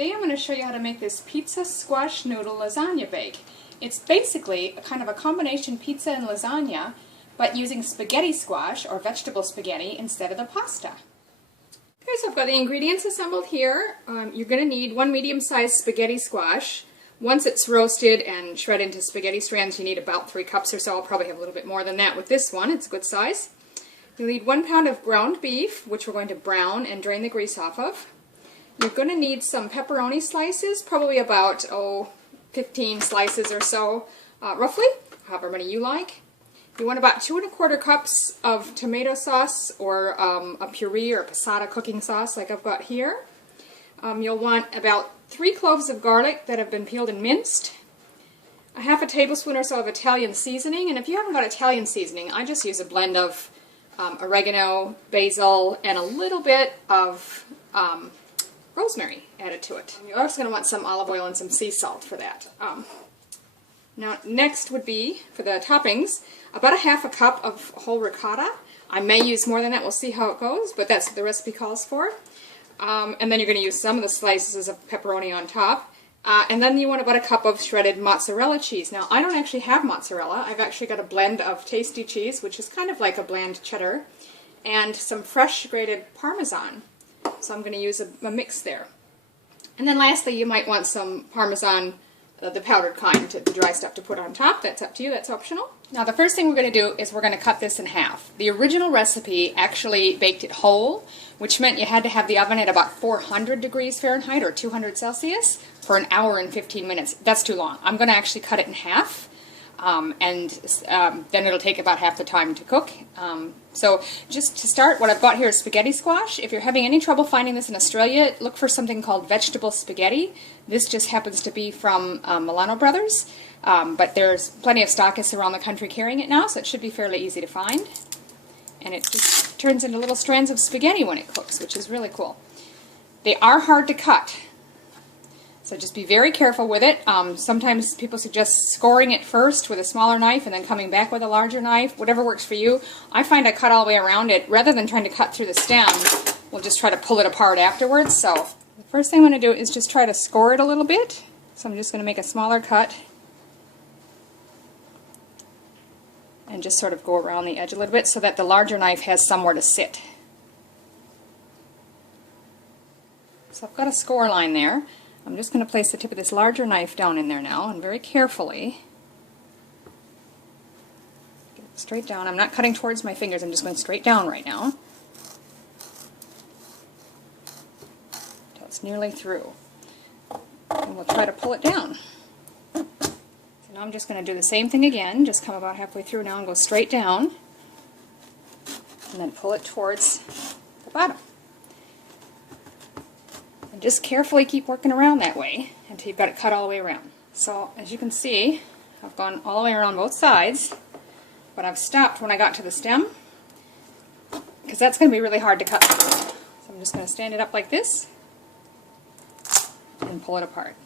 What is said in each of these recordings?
Today I'm going to show you how to make this pizza squash noodle lasagna bake. It's basically a kind of a combination pizza and lasagna, but using spaghetti squash or vegetable spaghetti instead of the pasta. Okay, so I've got the ingredients assembled here. You're going to need one medium-sized spaghetti squash. Once it's roasted and shredded into spaghetti strands, you need about 3 cups or so. I'll probably have a little bit more than that with this one. It's a good size. You'll need 1 pound of ground beef, which we're going to brown and drain the grease off of. You're going to need some pepperoni slices, probably about 15 slices or so, roughly, however many you like. You want about 2 1/4 cups of tomato sauce or a puree or a passata cooking sauce like I've got here. You'll want about 3 cloves of garlic that have been peeled and minced, a half a tablespoon or so of Italian seasoning, and if you haven't got Italian seasoning, I just use a blend of oregano, basil, and a little bit of rosemary added to it. You're also going to want some olive oil and some sea salt for that. Now next would be, for the toppings, about a half a cup of whole ricotta. I may use more than that, we'll see how it goes, but that's what the recipe calls for. And then you're going to use some of the slices of pepperoni on top. And then you want about a cup of shredded mozzarella cheese. Now I don't actually have mozzarella, I've actually got a blend of tasty cheese, which is kind of like a bland cheddar, and some fresh grated parmesan. So I'm going to use a mix there. And then lastly, you might want some parmesan, the powdered kind, the dry stuff to put on top. That's up to you, that's optional. Now the first thing we're going to do is we're going to cut this in half. The original recipe actually baked it whole, which meant you had to have the oven at about 400 degrees Fahrenheit or 200 Celsius for an hour and 15 minutes. That's too long. I'm going to actually cut it in half. Then it'll take about half the time to cook. So just to start, what I've got here is spaghetti squash. If you're having any trouble finding this in Australia, look for something called vegetable spaghetti. This just happens to be from Milano Brothers, but there's plenty of stockists around the country carrying it now, so it should be fairly easy to find. And it just turns into little strands of spaghetti when it cooks, which is really cool. They are hard to cut, so just be very careful with it. Sometimes people suggest scoring it first with a smaller knife and then coming back with a larger knife, whatever works for you. I find I cut all the way around it. Rather than trying to cut through the stem, we'll just try to pull it apart afterwards. So the first thing I'm going to do is just try to score it a little bit. So I'm just going to make a smaller cut and just sort of go around the edge a little bit so that the larger knife has somewhere to sit. So I've got a score line there. I'm just going to place the tip of this larger knife down in there now, and very carefully get it straight down. I'm not cutting towards my fingers, I'm just going straight down right now until it's nearly through. And we'll try to pull it down. So now I'm just going to do the same thing again, just come about halfway through now and go straight down, and then pull it towards the bottom. Just carefully keep working around that way until you've got it cut all the way around. So as you can see, I've gone all the way around both sides, but I've stopped when I got to the stem because that's going to be really hard to cut. So I'm just going to stand it up like this and pull it apart.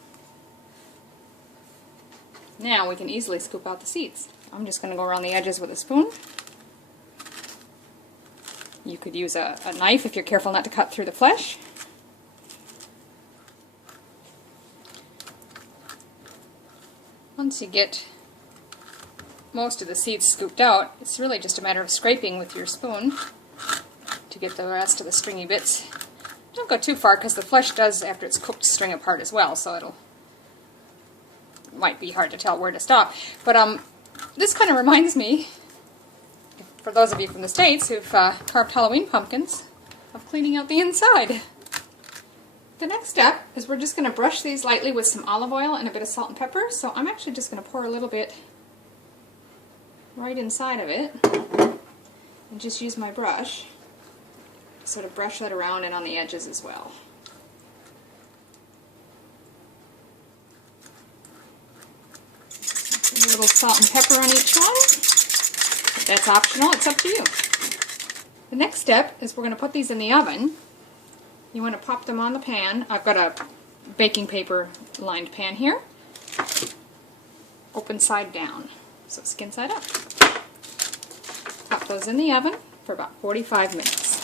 Now we can easily scoop out the seeds. I'm just going to go around the edges with a spoon. You could use a knife if you're careful not to cut through the flesh. Once you get most of the seeds scooped out, it's really just a matter of scraping with your spoon to get the rest of the stringy bits. Don't go too far because the flesh does, after it's cooked, string apart as well, so it might be hard to tell where to stop. But this kind of reminds me, for those of you from the States who've carved Halloween pumpkins, of cleaning out the inside. The next step is we're just going to brush these lightly with some olive oil and a bit of salt and pepper. So I'm actually just going to pour a little bit right inside of it and just use my brush to sort of brush that around and on the edges as well. A little salt and pepper on each one. That's optional, it's up to you. The next step is we're going to put these in the oven. You want to pop them on the pan. I've got a baking paper lined pan here. Open side down, so skin side up. Pop those in the oven for about 45 minutes.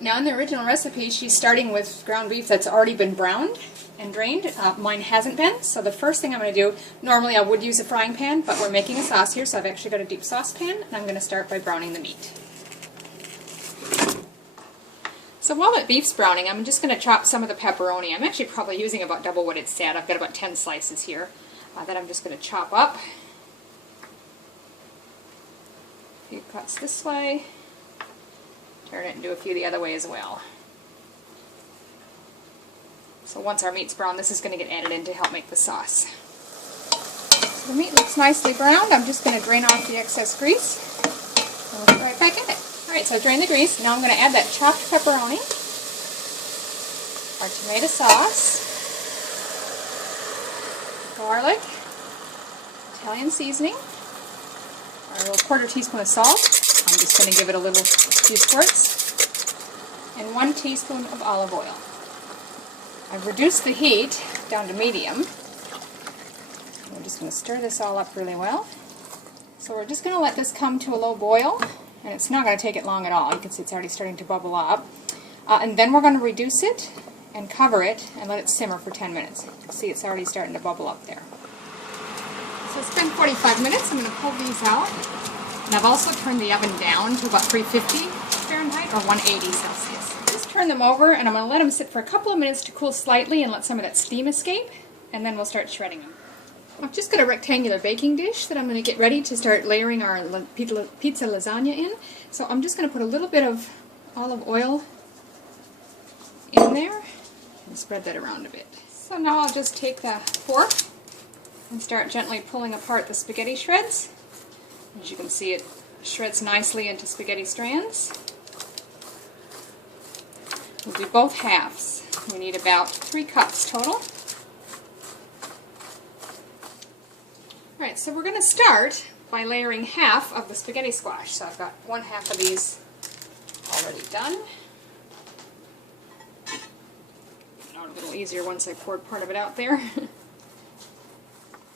Now in the original recipe, she's starting with ground beef that's already been browned and drained. Mine hasn't been, so the first thing I'm going to do, normally I would use a frying pan, but we're making a sauce here, so I've actually got a deep saucepan, and I'm going to start by browning the meat. So while that beef's browning, I'm just going to chop some of the pepperoni. I'm actually probably using about double what it said. I've got about 10 slices here that I'm just going to chop up. A few cuts this way. Turn it and do a few the other way as well. So once our meat's brown, this is going to get added in to help make the sauce. So the meat looks nicely browned. I'm just going to drain off the excess grease. And we'll get right back in it. Alright, so I drained the grease. Now I'm going to add that chopped pepperoni, our tomato sauce, garlic, Italian seasoning, our little quarter teaspoon of salt. I'm just going to give it a little few squirts, and 1 teaspoon of olive oil. I've reduced the heat down to medium. We're just going to stir this all up really well. So we're just going to let this come to a low boil, and it's not going to take it long at all. You can see it's already starting to bubble up. And then we're going to reduce it and cover it and let it simmer for 10 minutes. You can see it's already starting to bubble up there. So it's been 45 minutes. I'm going to pull these out. And I've also turned the oven down to about 350 Fahrenheit or 180 Celsius. Just turn them over, and I'm going to let them sit for a couple of minutes to cool slightly and let some of that steam escape, and then we'll start shredding them. I've just got a rectangular baking dish that I'm going to get ready to start layering our pizza lasagna in. So I'm just going to put a little bit of olive oil in there and spread that around a bit. So now I'll just take the fork and start gently pulling apart the spaghetti shreds. As you can see, it shreds nicely into spaghetti strands. We'll do both halves. We need about 3 cups total. Alright, so we're going to start by layering half of the spaghetti squash. So I've got 1/2 of these already done. Now a little easier once I poured part of it out there.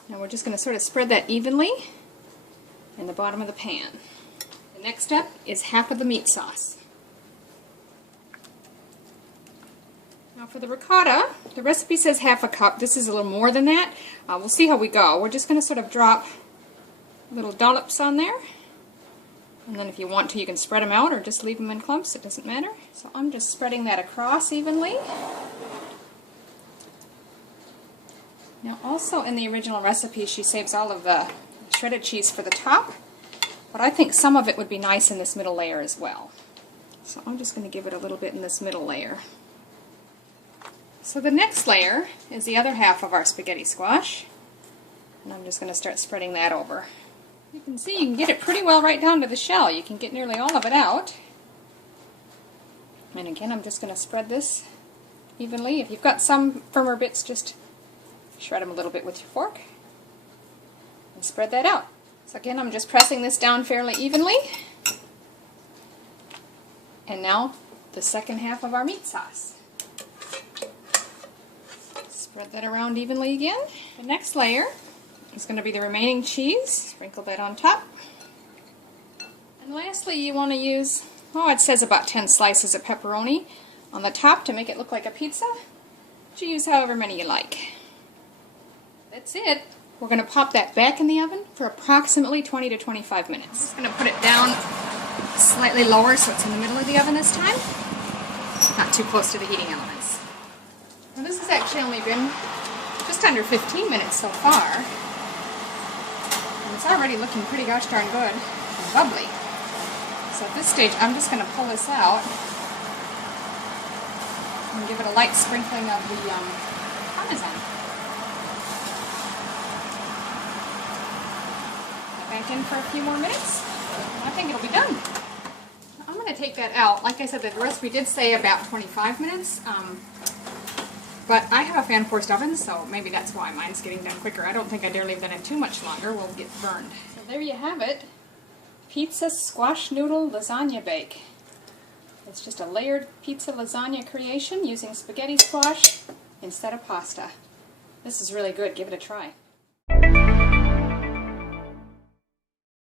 Now we're just going to sort of spread that evenly in the bottom of the pan. The next step is half of the meat sauce. Now for the ricotta, the recipe says 1/2 cup. This is a little more than that. We'll see how we go. We're just going to sort of drop little dollops on there. And then if you want to, you can spread them out or just leave them in clumps. It doesn't matter. So I'm just spreading that across evenly. Now also in the original recipe, she saves all of the shredded cheese for the top. But I think some of it would be nice in this middle layer as well. So I'm just going to give it a little bit in this middle layer. So the next layer is the other half of our spaghetti squash, and I'm just going to start spreading that over. You can see you can get it pretty well right down to the shell. You can get nearly all of it out. And again, I'm just going to spread this evenly. If you've got some firmer bits, just shred them a little bit with your fork and spread that out. So again, I'm just pressing this down fairly evenly. And now the second half of our meat sauce. Spread that around evenly again. The next layer is going to be the remaining cheese. Sprinkle that on top. And lastly, you want to use, oh, it says about 10 slices of pepperoni on the top to make it look like a pizza. But you use however many you like. That's it. We're going to pop that back in the oven for approximately 20 to 25 minutes. I'm going to put it down slightly lower so it's in the middle of the oven this time. Not too close to the heating elements. Well, this has actually only been just under 15 minutes so far. And it's already looking pretty gosh darn good and bubbly. So at this stage, I'm just going to pull this out and give it a light sprinkling of the parmesan. Back in for a few more minutes. I think it'll be done. I'm going to take that out. Like I said, the recipe did say about 25 minutes. But I have a fan-forced oven, so maybe that's why mine's getting done quicker. I don't think I dare leave that in too much longer. We'll get burned. So there you have it. Pizza squash noodle lasagna bake. It's just a layered pizza lasagna creation using spaghetti squash instead of pasta. This is really good. Give it a try.